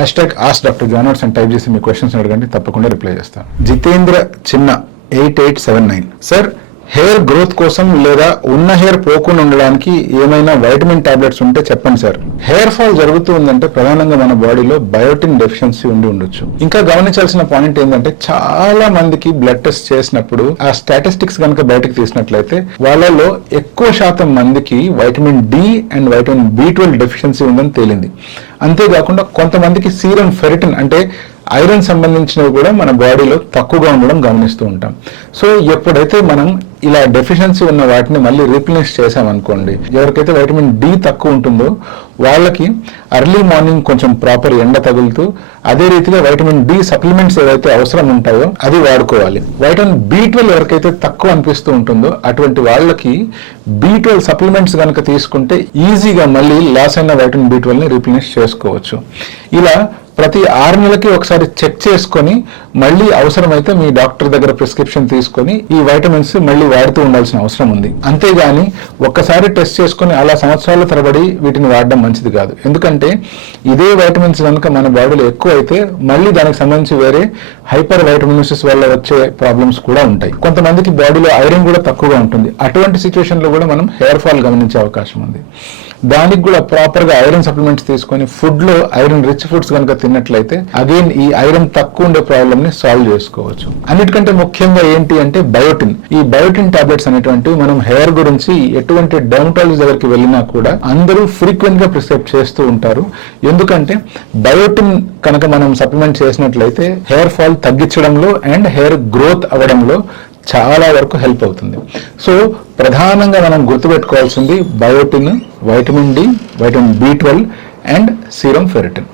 #AskDrJohnWatson type చేసి మీ questions అడగండి, తప్పకుండా రిప్లై చేస్తాను. జితేంద్ర చిన్న 8879 సార్, హెయిర్ గ్రోత్ కోసం లేదా ఉన్న హెయిర్ పోకుండా ఉండడానికి ఏమైనా వైటమిన్ టాబ్లెట్స్ ఉంటే చెప్పండి సార్. హెయిర్ ఫాల్ జరుగుతూ ఉందంటే ప్రధానంగా మన బాడీలో బయోటిన్ డెఫిషియన్సీ ఉండి ఉండొచ్చు. ఇంకా గమనించాల్సిన పాయింట్ ఏంటంటే చాలా మందికి బ్లడ్ టెస్ట్ చేసినప్పుడు ఆ స్టాటిస్టిక్స్ కనుక బయటకు తీసినట్లయితే వాళ్ళలో ఎక్కువ శాతం మందికి vitamin D and vitamin B12 deficiency ఉందని తేలింది. అంతేకాకుండా కొంతమందికి సీరం ఫెరిటిన్ అంటే ఐరన్ సంబంధించినవి కూడా మన బాడీలో తక్కువగా ఉండడం గమనిస్తూ ఉంటాం. సో ఎప్పుడైతే మనం ఇలా డెఫిషియన్సీ ఉన్న వాటిని మళ్ళీ రీప్లేస్ చేసామనుకోండి, ఎవరికైతే వైటమిన్ డి తక్కువ ఉంటుందో వాళ్ళకి ఎర్లీ మార్నింగ్ కొంచెం ప్రాపర్ ఎండ తగులుతూ, అదే రీతిగా వైటమిన్ డి సప్లిమెంట్స్ ఏవైతే అవసరం ఉంటాయో అది వాడుకోవాలి. వైటమిన్ B12 ఎవరికైతే తక్కువ అనిపిస్తూ ఉంటుందో అటువంటి వాళ్ళకి B12 సప్లిమెంట్స్ కనుక తీసుకుంటే ఈజీగా మళ్ళీ లాస్ అయిన వైటమిన్ B12ని రీప్లేస్ చేసుకోవచ్చు. ఇలా ప్రతి 6 నెలలకి ఒకసారి చెక్ చేసుకొని మళ్ళీ అవసరమైతే మీ డాక్టర్ దగ్గర ప్రిస్క్రిప్షన్ తీసుకొని ఈ వైటమిన్స్ మళ్ళీ వాడుతూ ఉండాల్సిన అవసరం ఉంది. అంతేగాని ఒక్కసారి టెస్ట్ చేసుకొని అలా సంవత్సరాల తరబడి వీటిని వాడడం మంచిది కాదు. ఎందుకంటే ఇదే వైటమిన్స్ కనుక మన బాడీలో ఎక్కువ అయితే మళ్ళీ దానికి సంబంధించి వేరే హైపర్ వైటమినోసిస్ వల్ల వచ్చే ప్రాబ్లమ్స్ కూడా ఉంటాయి. కొంతమందికి బాడీలో ఐరన్ కూడా తక్కువగా ఉంటుంది. అటువంటి సిచ్యువేషన్ లో కూడా మనం హెయిర్ ఫాల్ గమనించే అవకాశం ఉంది. దానికి కూడా ప్రాపర్ గా ఐరన్ సప్లిమెంట్స్ తీసుకొని ఫుడ్ లో ఐరన్ రిచ్ ఫుడ్స్ కనుక తిన్నట్లయితే అగైన్ ఈ ఐరన్ తక్కువ ఉండే ప్రాబ్లమ్ ని సాల్వ్ చేసుకోవచ్చు. అన్నిటికంటే ముఖ్యంగా ఏంటి అంటే బయోటిన్. ఈ బయోటిన్ టాబ్లెట్స్ అనేటువంటివి మనం హెయిర్ గురించి ఎటువంటి డర్మటాలజిస్ట్ దగ్గరికి వెళ్ళినా కూడా అందరూ ఫ్రీక్వెంట్ గా ప్రిస్క్రైబ్ చేస్తూ ఉంటారు. ఎందుకంటే బయోటిన్ కనుక మనం సప్లిమెంట్ చేసినట్లయితే హెయిర్ ఫాల్ తగ్గించడంలో అండ్ హెయిర్ గ్రోత్ అవ్వడంలో చాలా వరకు హెల్ప్ అవుతుంది. సో ప్రధానంగా మనం గుర్తుపెట్టుకోవాల్సింది biotin, vitamin D, vitamin B12 and serum ferritin.